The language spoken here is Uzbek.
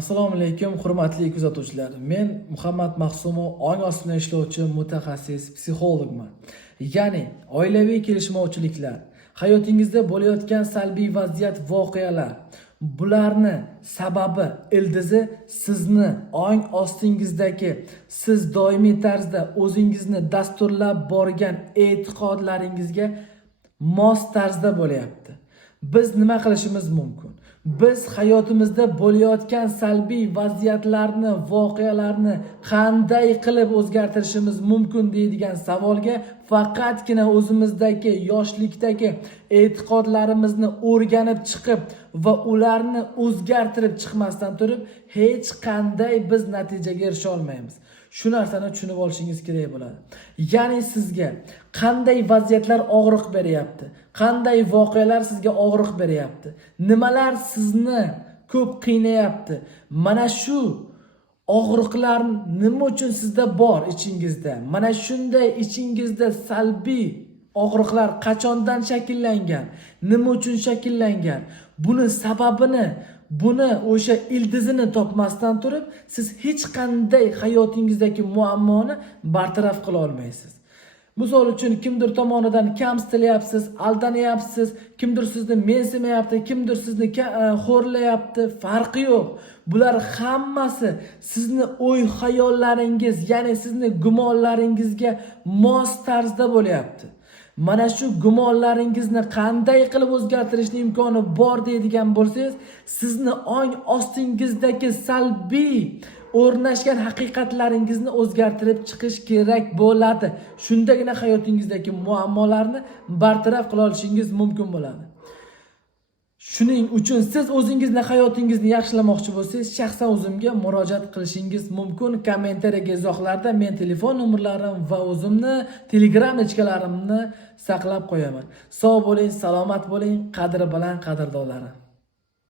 Assalomu alaykum, hurmatli kuzatuvchilar. Men Muhammad Mahsumov, ong ostida ishlovchi mutaxassis psixologman. Ya'ni oilaviy kelishmovchiliklar, hayotingizda bo'layotgan salbiy vaziyat, voqealar, bularni sababi, ildizi sizni ong ostingizdagi, siz doimiy tarzda o'zingizni dasturlab borgan e'tiqodlaringizga mos tarzda bo'layapti. Biz nima qilishimiz mumkin? Biz hayotimizda bo'layotgan salbiy vaziyatlarni, voqealarni qanday qilib o'zgartirishimiz mumkin deydigan savolga faqatgina o'zimizdagi yoshlikdagi e'tiqodlarimizni o'rganib chiqib va ularni o'zgartirib chiqmasdan turib hech qanday biz natijaga erisha olmaymiz. Shu narsani tushunib olishingiz kerak bo'ladi. Ya'ni sizga qanday vaziyatlar og'riq beryapti? Qanday voqealar sizga og'riq beryapti? Nimalar sizni ko'p qiynayapti? Mana shu og'riqlar nima uchun sizda bor ichingizda? Mana shunday ichingizda salbiy og'riqlar qachondan shakllangan? Nima uchun shakllangan? Buni sababini, buni o'sha ildizini topmasdan turib, siz hech qanday hayotingizdagi muammoni bartaraf qila olmaysiz. Misol uchun kimdir tomonidan kamsitilyapsiz, aldanyapsiz, kimdir sizni mensimayapti, kimdir sizni xo'rlayapti, farqi yo'q. Bular hammasi sizni o'y xayollaringiz, ya'ni sizni gumonlaringizga mos tarzda bo'layapti. Mana shu gumonlaringizni qanday qilib o'zgartirishning imkoni bor deydigan bo'lsangiz, sizni ong ostingizdagi salbiy o'rnashgan haqiqatlaringizni o'zgartirib chiqish kerak bo'ladi. Shundagina hayotingizdagi muammolarni bartaraf qila olishingiz mumkin bo'ladi. Shuning uchun siz o'zingizni, hayotingizni yaxshilamoqchi bo'lsangiz, shaxsan o'zimga murojaat qilishingiz mumkin. Kommentariyaga izohlarda men telefon nomerlarim va o'zimni Telegram echkalarimni saqlab qo'yaman. Sog' bo'ling, salomat bo'ling, qadri bilan qadrdonlarim.